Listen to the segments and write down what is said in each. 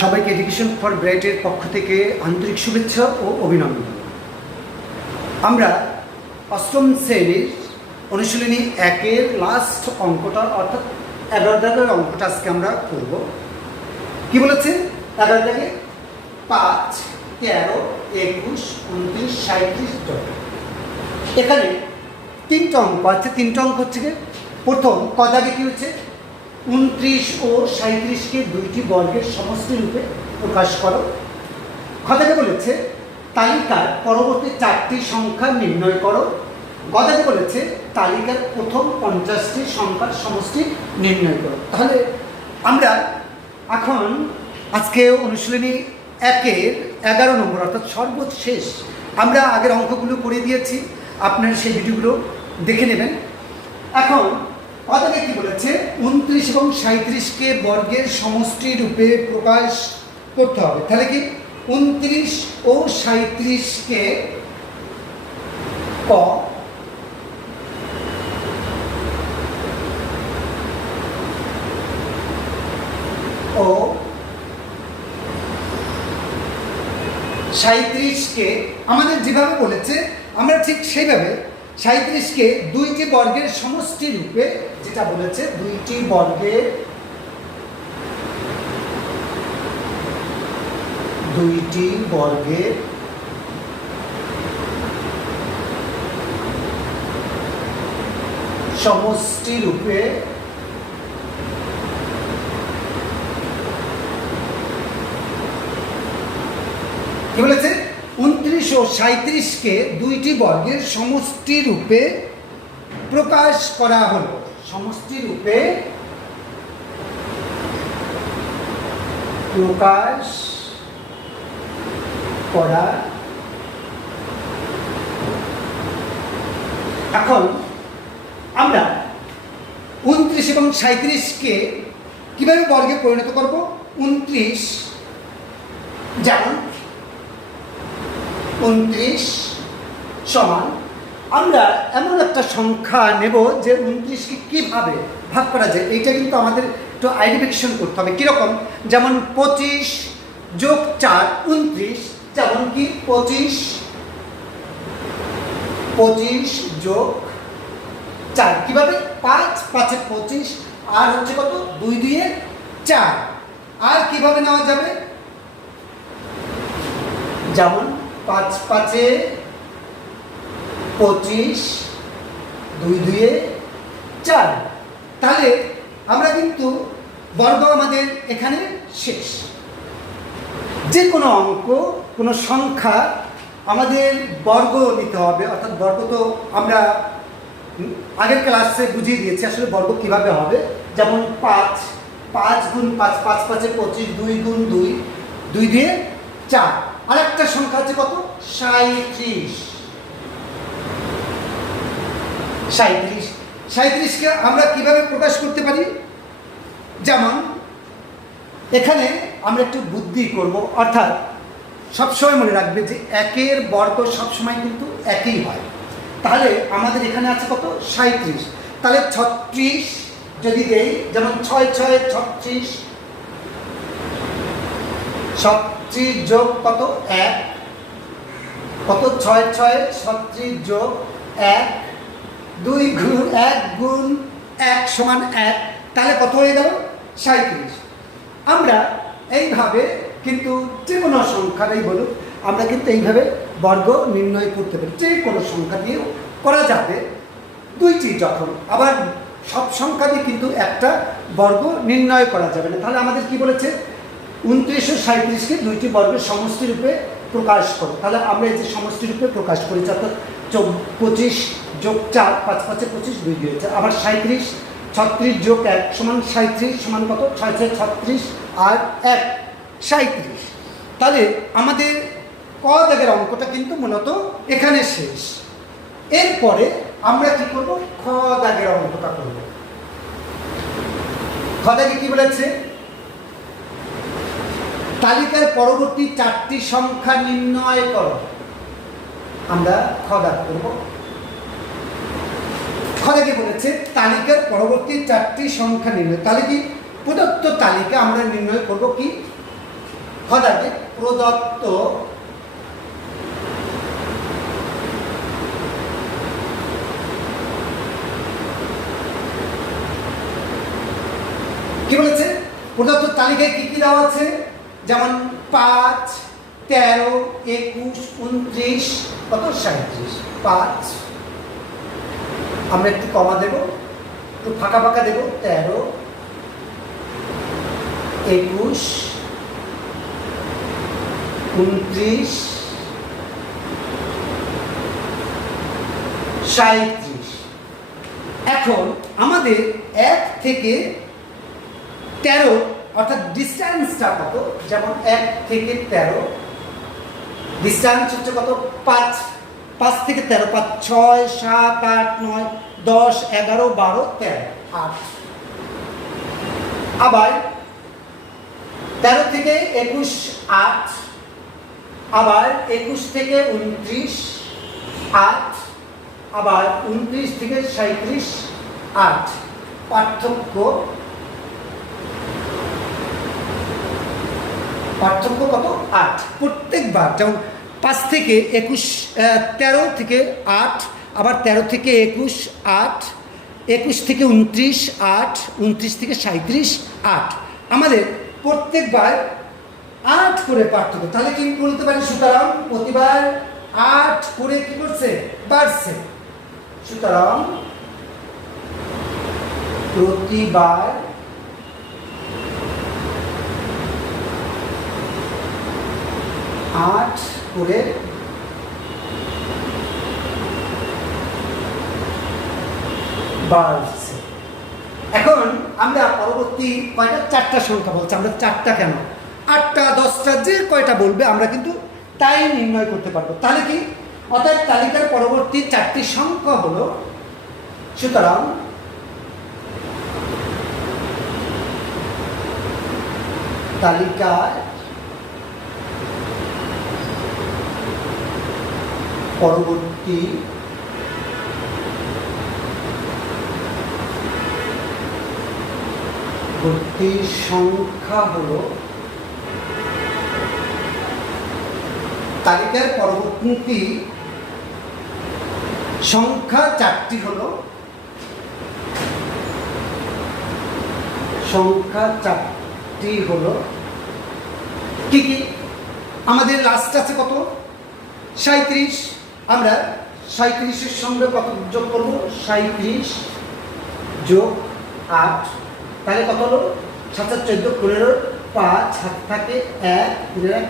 সবাইকে education for ব্রাইটের পক্ষ থেকে আন্তরিক শুভেচ্ছা ও অভিনন্দন। আমরা অষ্টম শ্রেণীর অনুশীলনী 1-এর লাস্ট অঙ্কটা অর্থাৎ 11 দাগের অঙ্কটা আজকে আমরা করব। কি বলেছে? 11 দাগে 5, 13, 21, 29, 37 এখানে 3টা অঙ্ক আছে। 3টা অঙ্ক হচ্ছে কি, প্রথম ক দাগে কি হচ্ছে, 29 ও 37কে দুইটি বর্গের সমষ্টি রূপে প্রকাশ করো। কথাকে বলেছে তালিকার পরবর্তী 4টি সংখ্যা নির্ণয় করো। গদাকে বলেছে তালিকার প্রথম 50টি সংখ্যার সমষ্টি নির্ণয় করো। তাহলে আমরা এখন আজকে অনুশীলনী 1-এর 11 নম্বর অর্থাৎ সর্বশেষ, আমরা আগের অঙ্কগুলো করে দিয়েছি, আপনারা সেই ভিডিওগুলো দেখে নেবেন। এখন কথাকে কি বলেছে, 29 এবং 37কে বর্গের সমষ্টি রূপে প্রকাশ করতে হবে। তাহলে কি 29 ও 37কে ক ও 37কে আমাদের যেভাবে বলেছে আমরা ঠিক সেইভাবে 37কে দুইটি বর্গের সমষ্টি রূপে, যেটা বলেছে দুইটি বর্গের সমষ্টি রূপে কি বলেছে, 29 ও 37কে দুইটি বর্গের সমষ্টি রূপে প্রকাশ করা হলো। সমষ্টি রূপে প্রকাশ করা। এখন আমরা 29 এবং 37কে কিভাবে বর্গে পরিণত করব? 29 যেমন 29 সমান, আমরা এমন একটা সংখ্যা নেব যে 29কে কিভাবে ভাগ করা যায়, এইটা কিন্তু আমাদের একটু আইডেন্টিফিকেশন করতে হবে। কীরকম? যেমন 25 যোগ 4 29, যেমন কি 25 যোগ 4 কিভাবে, 5 5 25 আর হচ্ছে কত, 2 2 4। আর কিভাবে নেওয়া যাবে, যেমন 5 5 25 2 2 4। তাহলে আমরা কিন্তু বর্গ আমাদের এখানে শেষ। যে কোনো অঙ্ক, কোনো সংখ্যা আমাদের বর্গ নিতে হবে, অর্থাৎ বর্গ তো আমরা আগের ক্লাসে বুঝিয়ে দিয়েছি আসলে বর্গ কিভাবে হবে। যেমন 5 5 গুণ 5 5 5 25, 2 গুণ 2 2 2 4। আর একটা সংখ্যা আছে কত, 37কে আমরা কিভাবে প্রকাশ করতে পারি? যেমন এখানে আমরা একটু বুদ্ধি করব, অর্থাৎ সবসময় মনে রাখবে যে 1-এর বর্গ সবসময় কিন্তু একই হয়। তাহলে আমাদের এখানে আছে কত, 37। তাহলে 36 যদি দেই, যেমন 6 6 36, 36 যোগ কত 1, কত 6 6 36 যোগ 1, 2 গুণ 1 গুণ 1 সমান 1। তাহলে কত হয়ে গেল, 37। আমরা এইভাবে কিন্তু যে কোনো সংখ্যাটাই বলুক, আমরা কিন্তু এইভাবে বর্গ নির্ণয় করতে পারি। যে কোনো সংখ্যা দিয়েও করা যাবে, দুইটি যখন, আবার সব সংখ্যা দিয়ে কিন্তু একটা বর্গ নির্ণয় করা যাবে না। তাহলে আমাদের কি বলেছে, 29 ও 37কে দুইটি বর্গের সমষ্টি রূপে প্রকাশ করো। তাহলে আমরা এই যে সমষ্টি রূপে প্রকাশ করি, অর্থাৎ 25 যোগ 4 5 5 25 2 2 4। আবার 37 36 যোগ 1 সমান 37 সমান কত, 6 6 36 আর 1 37। তাহলে আমাদের ক দাগের অঙ্কটা কিন্তু মূলত এখানে শেষ। এরপরে আমরা কি করব, খ দাগের অঙ্কটা করব। খ দাগে কি বলেছে, তালিকার পরবর্তী 4টি সংখ্যা নির্ণয় করো। আমরা খ দাগ করব। খ দাগে বলেছে তালিকার পরবর্তী 4টি সংখ্যা নির্ণয়। তাহলে কি প্রদত্ত তালিকা আমরা নির্ণয় করব কি, খদাকে প্রদত্ত কি বলেছে? প্রদত্ত তালিকায় কি কি দেওয়া আছে? যেমন 5, 13, 21, 29, কত 37। 5 আমরা একটু কমা দেব, একটু ফাঁকা ফাঁকা দেব। 13, 21, 29, 37। এখন আমাদের 1 থেকে 13 অর্থাৎ ডিস্টেন্সটা কত? যেমন 1 থেকে 13 ডিস্টেন্স হচ্ছে কত? 5। 5 থেকে 13, 5, 6, 7, 8, 9, 10, 11, 12, 13, 8। আবার 13 থেকে 21, 8। আবার 21 থেকে 29, 8। আবার 29 থেকে 37, 8। পার্থক্য কত? 8। প্রত্যেকবার যেমন 5 থেকে 21, 13 থেকে 8, আবার 13 থেকে 21, 8, 21 থেকে 29, 8, 29 থেকে 37, 8। আমাদের প্রত্যেকবার 8 করে পার্থক্য। তাহলে কি বলতে পারি? সুতরাং প্রতিবার 8 করে কি করছে? বাড়ছে। সুতরাং প্রতিবার 8 করে বাড়ছে। এখন আমরা পরবর্তী কয়টা? 4টা সংখ্যা বলছি। আমরা 4টা কেন? 8টা 10টা যে কয়টা বলবে আমরা কিন্তু তাই নির্ণয় করতে পারবো। তাহলে কি? অর্থাৎ তালিকার পরবর্তী 4টি সংখ্যা হলো, সুতরাং তালিকার পরবর্তী সংখ্যা হলো, তালিকার পরবর্তী সংখ্যা 4টি হলো, সংখ্যা 4টি হলো কি কি? আমাদের লাস্ট আছে কত? 37। আমরা 37-এর সঙ্গে কত যোগ করবো? 37 যোগ 8। তাহলে কত হলো? 7, 14, 15, 5, হাত থাকে 1, 3,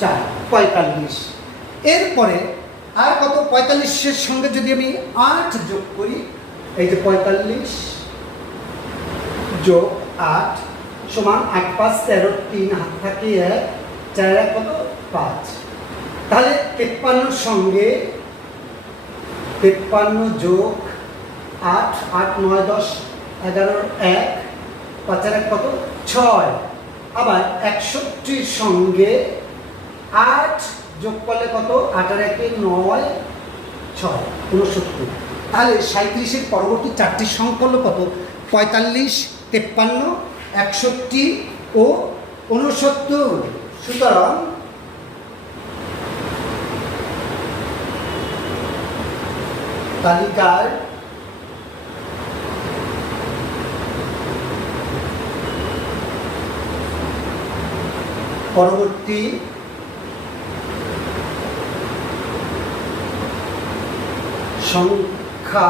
4, 45। এরপরে আর কত? 45-এর সঙ্গে যদি আমি 8 যোগ করি, এই যে 45 যোগ 8 সমান 8, 5, 13, 3, হাত থাকে 1, 4, 1 কত? 5। তাহলে 53 সঙ্গে 53 যোগ 8, 8, 9, 10, 11, 1, 5, 1 কত? 6। আবার 61 সঙ্গে 8 যোগ করলে কত? 8 আর 1 9, 6, 69। তাহলে 37-এর পরবর্তী 4টি সংখ্যা হলো কত? 45, 53, 61 ও 69। সুতরাং তালিকার পরবর্তী সংখ্যা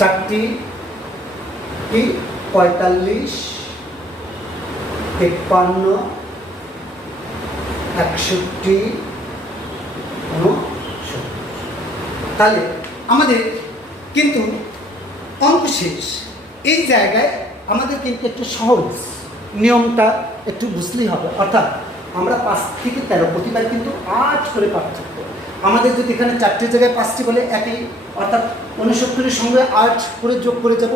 4টি কি? 45, 53, 61, 69। তাহলে আমাদের কিন্তু অঙ্ক শেষ। এই জায়গায় আমাদের কিন্তু একটু সহজ নিয়মটা একটু বুঝলেই হবে। অর্থাৎ আমরা 5 থেকে 13 প্রতিবার কিন্তু 8 করে পার্থক্য। আমাদের যদি এখানে 4টির জায়গায় 5টি বলে একই, অর্থাৎ 69-এর সঙ্গে 8 করে যোগ করে যাব,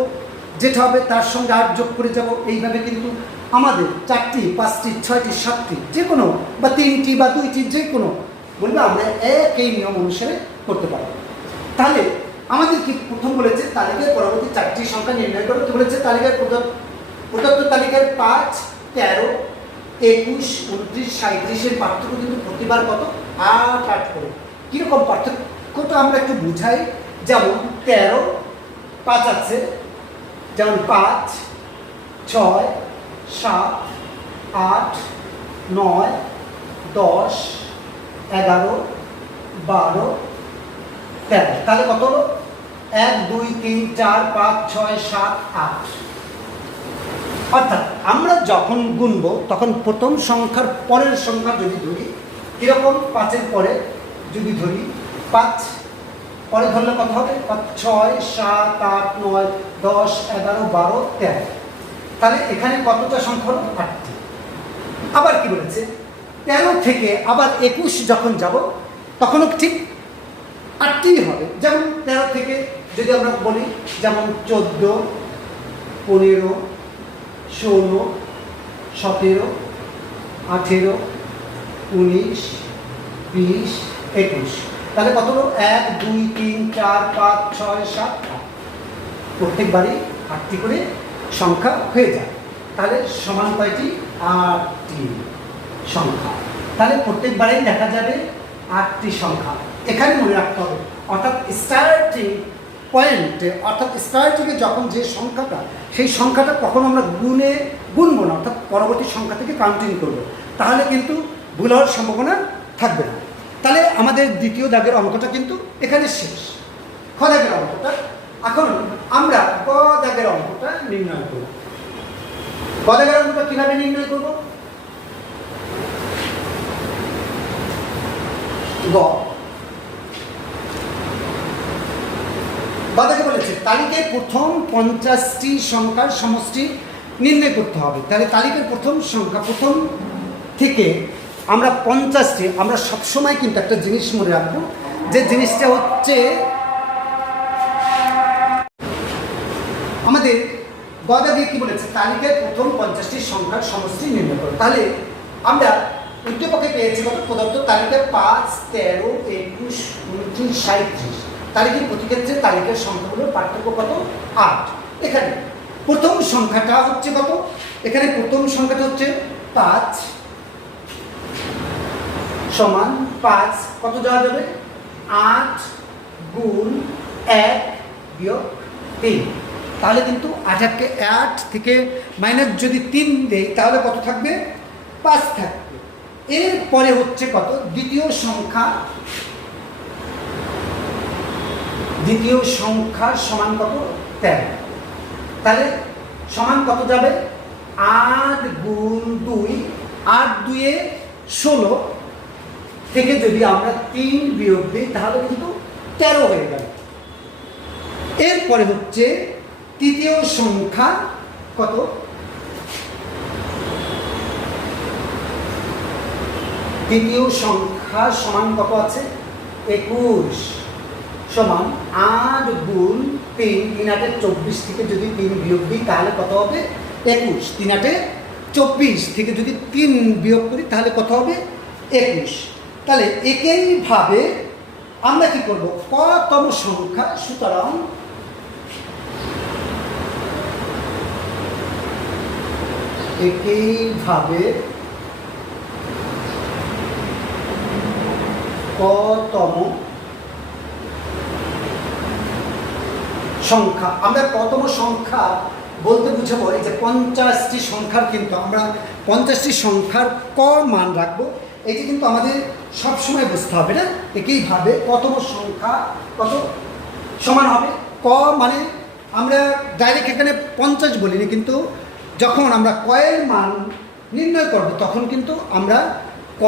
যেটা হবে তার সঙ্গে 8 যোগ করে যাব। এইভাবে কিন্তু আমাদের 4টি, 5টি, 6টি, 7টি যে কোনো, বা 3টি বা 2টি যে কোনো বলবে আমরা একই নিয়ম অনুসারে করতে পারব। তাহলে আমাদের কি প্রথম বলেছে তালিকায় পরবর্তী 4টি সংখ্যা নির্ণয় করতে বলেছে। তালিকার প্রদত্ত তালিকার 5, 13, 21, 29, 37-এর পার্থক্য কিন্তু প্রতিবার কত 8 করে। কীরকম পার্থক্যটা আমরা একটু বুঝাই। যেমন 13, 5 আছে, যেমন 5, 6, 7, 8, 9, 10, 11, 12, 13। তাহলে কত হলো? 1, 2, 3, 4, 5, 6, 7, 8। অর্থাৎ আমরা যখন গুনবো তখন প্রথম সংখ্যার পরের সংখ্যা যদি ধরি, কীরকম 5-এর পরে যদি ধরি 5, পরে ধরলে কত হবে? 6, 7, 8, 9, 10, 11, 12, 13। তাহলে এখানে কতটা সংখ্যা হলো? 8টি। আবার কি বলেছে? 13 থেকে আবার 21 যখন যাব তখনও ঠিক 8টিই হবে। যেমন 13 থেকে যদি আমরা বলি, যেমন 14, 15, 16, 17, 18, 19, 20, 21। তাহলে কত হলো? 1, 2, 3, 4, 5, 6, 7, 8। প্রত্যেকবারই 8টি করে সংখ্যা হয়ে যায়। তাহলে সমান কয়টি? 8টি সংখ্যা। তাহলে প্রত্যেকবারেই দেখা যাবে 8টি সংখ্যা। এখানে মনে রাখতে হবে, অর্থাৎ স্টার্টিং পয়েন্টে, অর্থাৎ স্টার্টিংয়ে যখন যে সংখ্যাটা, সেই সংখ্যাটা কখনো আমরা গুনবো না, অর্থাৎ পরবর্তী সংখ্যা থেকে কাউন্টিং করব। তাহলে কিন্তু ভুল হওয়ার সম্ভাবনা থাকবে না। তাহলে আমাদের দ্বিতীয় দাগের অঙ্কটা কিন্তু এখানে শেষ। খ দাগের অঙ্কটা এখন আমরা ক দাগের অঙ্কটা নির্ণয় করব। ক দাগের অঙ্কটা কিভাবে নির্ণয় করব? দাদাকে বলেছে তালিকায় প্রথম 50টি সংখ্যার সমষ্টি নির্ণয় করতে হবে। তাহলে তালিকার প্রথম সংখ্যা, প্রথম থেকে আমরা 50টি, আমরা সবসময় কিন্তু একটা জিনিস মনে রাখবো, যে জিনিসটা হচ্ছে আমাদের গদা দিয়ে কি বলেছে? তালিকায় প্রথম 50টি সংখ্যার সমষ্টি নির্ণয় করো। তাহলে আমরা উদ্দীপকে পেয়েছি কত? প্রদত্ত তালিকায় 5, 13, 21, 29, 37। তালিকার প্রতি ক্ষেত্রে তালিকার সংখ্যাগুলোর পার্থক্য কত? 8। এখানে প্রথম সংখ্যাটা হচ্ছে কত? এখানে প্রথম সংখ্যাটা হচ্ছে 5 সমান 5 কত যাওয়া যাবে? 8 গুণ 1 বিয়োগ 3। তাহলে কিন্তু 8 থেকে মাইনাস যদি 3 দেই তাহলে কত থাকবে? 5 থাকবে। এরপরে হচ্ছে কত? দ্বিতীয় সংখ্যা সমান কত? 13। তাহলে সমান কত যাবে? 8 গুণ 2, 8 2 16 থেকে যদি আমরা 3 বিয়োগ দিই তাহলে কিন্তু 13 হয়ে গেল। এরপরে হচ্ছে তৃতীয় সংখ্যা কত? তৃতীয় সংখ্যা সমান কত আছে? 21 সমান 8 গুণ 3, 3 8 24 থেকে যদি 3 বিয়োগ দিই তাহলে কত হবে? 21। 3 8 24 থেকে যদি 3 বিয়োগ করি তাহলে কত হবে? 21। তাহলে একইভাবে আমরা কি করব? কতম সংখ্যা, সুতরাং একইভাবে কতম সংখ্যা, আমরা কতম সংখ্যা বলতে বুঝাবো এই যে 50টি সংখ্যার, কিন্তু আমরা 50টি সংখ্যার ক মান রাখবো। এটি কিন্তু আমাদের সবসময় বুঝতে হবে না। একইভাবে কতম সংখ্যা কত সমান হবে? ক মানে আমরা ডাইরেক্ট এখানে 50 বলিনি, কিন্তু যখন আমরা কয়ের মান নির্ণয় করব তখন কিন্তু আমরা ক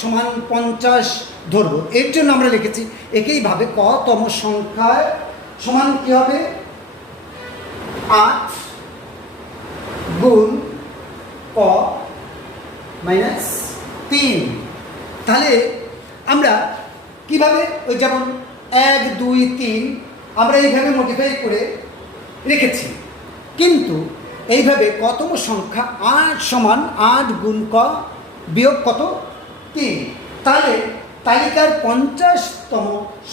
সমান 50 ধরবো। এর জন্য আমরা লিখেছি একইভাবে কতম সংখ্যা সমান কি হবে? 8 গুণ ক মাইনাস 3। তাহলে আমরা কিভাবে, ওই যেমন 1 2 3 আমরা এইভাবে মডিফাই করে রেখেছি, কিন্তু এইভাবে কতম সংখ্যা 8 সমান 8 গুণ ক বিয়োগ কত? 3। তাহলে তালিকার 50তম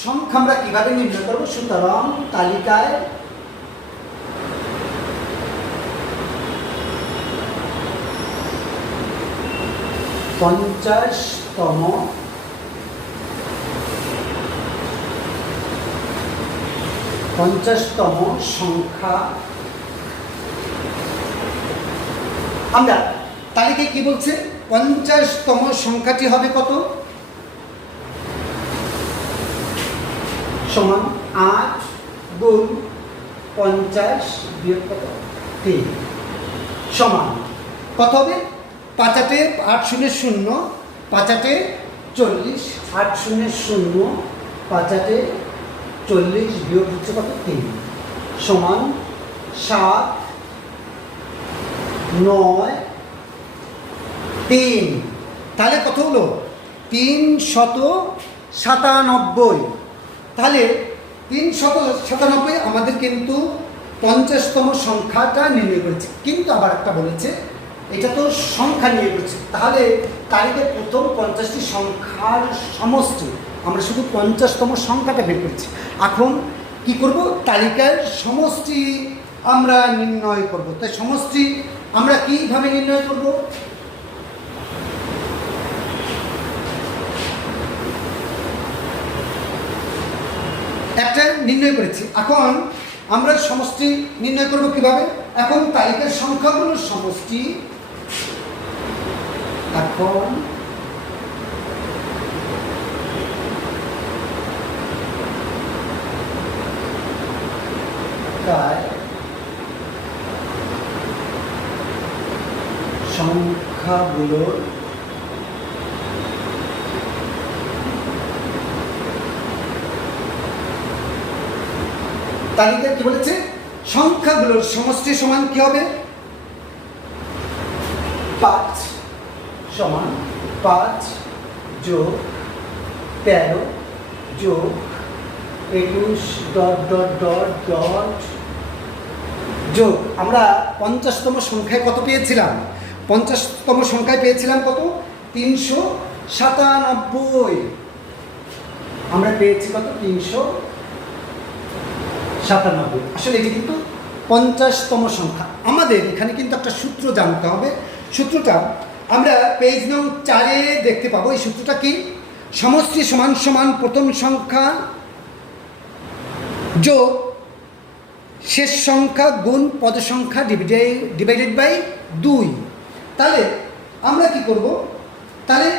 সংখ্যা আমরা কিভাবে নির্ণয় করব? সুতরাং তালিকায় 50তম সংখ্যা। আমরা তালিকায় কি বলছে? 50তম সংখ্যাটি হবে কত? সমান 8 গুণ 50 বিয়োগ কত? 3 সমান কত হবে? 5 8 8 0 0, 5 8 40, 8 0 0, 5 8 40 বিয়োগ হচ্ছে কত? 3 সমান 7 9 3। তাহলে কত হলো? 397। তাহলে 397 আমাদের কিন্তু 50তম সংখ্যাটা নির্ণয় করেছে। কিন্তু আবার একটা বলেছে এটা তো সংখ্যা নিয়ে করেছে, তাহলে তালিকার প্রথম 50টি সংখ্যার সমষ্টি, আমরা শুধু 50তম সংখ্যাটা বের করেছি। এখন কি করব? তালিকার সমষ্টি আমরা নির্ণয় করব। তাই সমষ্টি আমরা কিভাবে নির্ণয় করব? একটা নির্ণয় করেছি। এখন আমরা সমষ্টি নির্ণয় করব কিভাবে? এখন তালিকার সংখ্যাগুলোর সমষ্টি, এখন সংখ্যাগুলোর তালিকা কি বলেছে? সংখ্যাগুলোর সমষ্টি সমান কি হবে? 5 সমান 5 যোগ 13 যোগ 21 ডট ডট ডট ডট যোগ। আমরা 50তম সংখ্যায় কত পেয়েছিলাম? 50তম সংখ্যায় পেয়েছিলাম কত? 397। আমরা পেয়েছি কত? 397। আসলে এটি কিন্তু 50তম সংখ্যা। আমাদের এখানে কিন্তু একটা সূত্র জানতে হবে। সূত্রটা আমরা পেজ নং 4-এ দেখতে পাবো। এই সূত্রটা কি? সমষ্টি সমান সমান প্রথম সংখ্যা যোগ শেষ সংখ্যা গুণ পদ সংখ্যা ডিভাইডেড বাই 2। তাহলে আমরা কি করব? তাহলে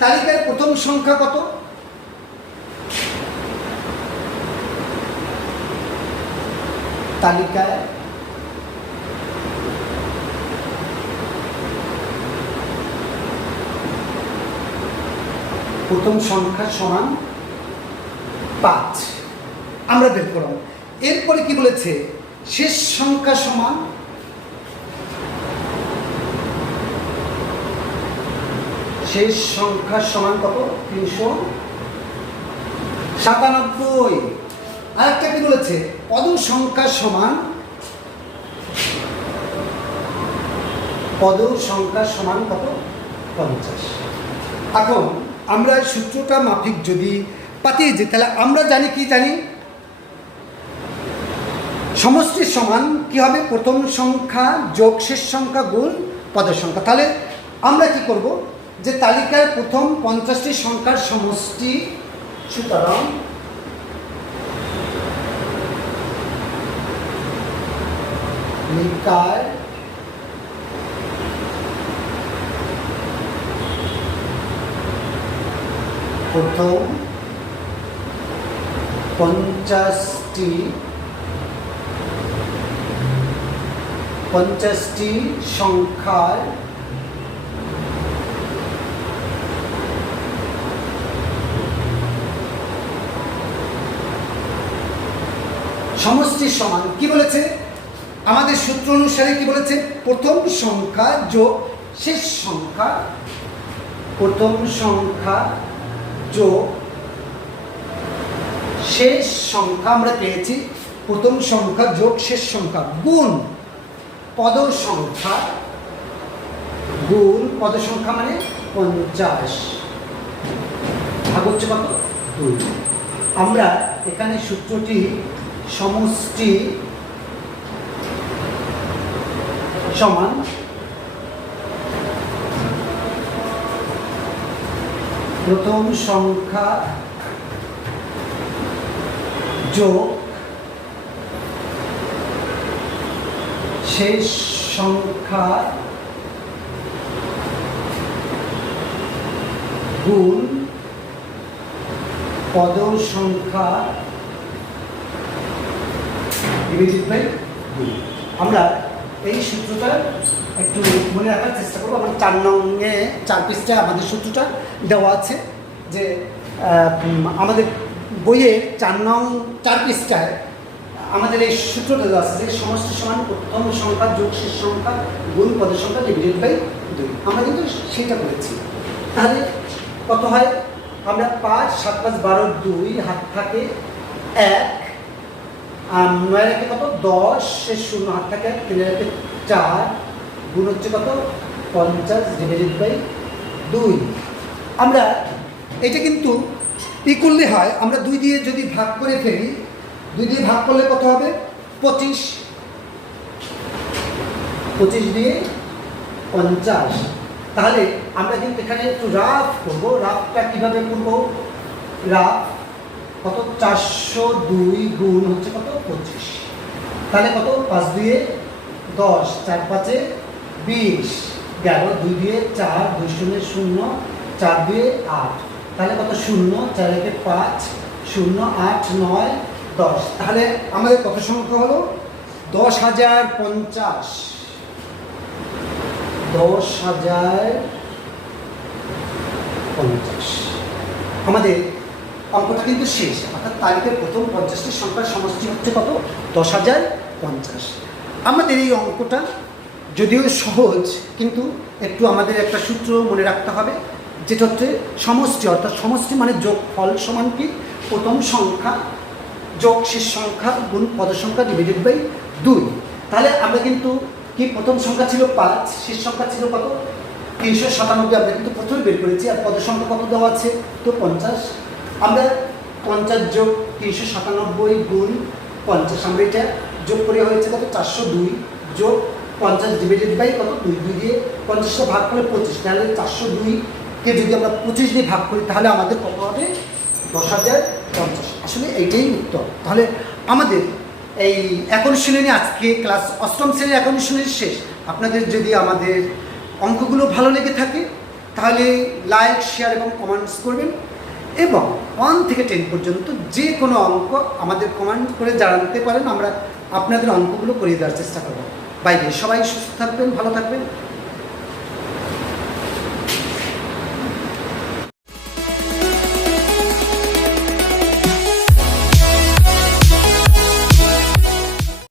তালিকার প্রথম সংখ্যা কত? তালিকায় প্রথম সংখ্যা সমান 5 আমরা বের করলাম। এরপরে কি বলেছে? শেষ সংখ্যা সমান কত? 397। আরেকটা কি বলেছে? পদ সংখ্যা সমান কত? 50। এখন আমরা সূত্রটা মাফিক যদি পাতিয়ে যাই তাহলে আমরা জানি কি জানি? সমষ্টি সমান কি হবে? প্রথম সংখ্যা যোগ শেষ সংখ্যা গুণ পদ সংখ্যা। তাহলে আমরা কি করব? যে তালিকার প্রথম 50টি সংখ্যার সমষ্টি, সুতরাং তালিকার প্রথম 50টি সংখ্যার সমষ্টি সমান কি বলেছে? আমাদের সূত্র অনুসারে কি বলেছে? প্রথম সংখ্যা যোগ শেষ সংখ্যা, প্রথম সংখ্যা যোগ শেষ সংখ্যা আমরা পেয়েছি। প্রথম সংখ্যা যোগ শেষ সংখ্যা গুণ পদ সংখ্যা, মানে 50 ভাগ হচ্ছে কত? 2। আমরা এখানে সূত্রটি সমষ্টি সমান প্রথম সংখ্যা যোগ শেষ সংখ্যা গুণ পদ সংখ্যা ডিভাইডেড বাই 2। আমরা এই সূত্রটা একটু মনে রাখার চেষ্টা করবো। আমার 4 নংয়ে 4 পৃষ্ঠায় আমাদের সূত্রটা দেওয়া আছে, যে আমাদের বইয়ের 4 নং 4 পৃষ্ঠায় আমাদের এই সূত্রটা দেওয়া আছে, যে সমষ্টি সমান প্রথম সংখ্যা যোগ শেষ সংখ্যা গুণ পদের সংখ্যা ডিভাইডেড বাই 2। আমরা কিন্তু সেটা করেছি। তাহলে কত হয়? আমরা 5 7 5 12 2 হাত থাকে 1, 9 রাখে কত 10, শেষ 0 হাত থাকে 3 রাখে 4, গুণ হচ্ছে কত 50 ডিভাইডেড বাই 2। আমরা এটা কিন্তু করলে হয়, আমরা 2 দিয়ে যদি ভাগ করে ফেলি, 2 দিয়ে ভাগ করলে কত হবে? 25, 25 দিয়ে 50। তাহলে আমরা কিন্তু এখানে একটু রাফ করবো। রাফটা কিভাবে করবো? রাফ কত 402 গুণ হচ্ছে কত 25। তাহলে কত 5 দিয়ে 10, 4 5 20, 11, 2 দিয়ে 4, 2 শূন্য 0, 4 দিয়ে 8। তাহলে কত 0, 4 একে 5, 0 8 9 10। তাহলে আমাদের কত সংখ্যা হলো? 10,050। 10,050 আমাদের অঙ্কটা কিন্তু শেষ। অর্থাৎ তারিখের প্রথম 50টি সংখ্যার সমষ্টি হচ্ছে কত? 10,050। আমাদের এই অঙ্কটা যদিও সহজ, কিন্তু একটু আমাদের একটা সূত্র মনে রাখতে হবে, যেটা হচ্ছে সমষ্টি। অর্থাৎ সমষ্টি মানে যোগফল সমান কি? প্রথম সংখ্যা যোগ শেষ সংখ্যা গুণ পদ সংখ্যা ডিভাইডেড বাই 2। তাহলে আমরা কিন্তু কি প্রথম সংখ্যা ছিল 5, শেষ সংখ্যা ছিল কত 397, আমরা কিন্তু প্রথমে বের করেছি। আর পদ সংখ্যা কত দেওয়া আছে? তো 50। আমরা 50 যোগ 397 গুণ 50, আমরা এটা যোগ করে হয়েছে কত 402 যোগ 50 ডিভাইডেড বাই কত 2। 2 দিয়ে 50টা ভাগ করলে 25। তাহলে 402কে যদি আমরা 25 দিয়ে ভাগ করি, তাহলে আমাদের কত হবে? 10,050। আসলে এইটাই উত্তর। তাহলে আমাদের এই 11 শ্রেণী, আজকে ক্লাস 8ম শ্রেণীর 11 শ্রেণীর শেষ। আপনাদের যদি আমাদের অঙ্কগুলো ভালো লেগে থাকে, তাহলে লাইক শেয়ার এবং কমেন্টস করবেন, এবং 1 থেকে 10 পর্যন্ত যে কোনো অঙ্ক আমাদের কমেন্ট করে জানাতে পারেন। আমরা আপনাদের অঙ্কগুলো করিয়ে দেওয়ার চেষ্টা করব। বাইরে সবাই সুস্থ থাকবেন, ভালো থাকবেন।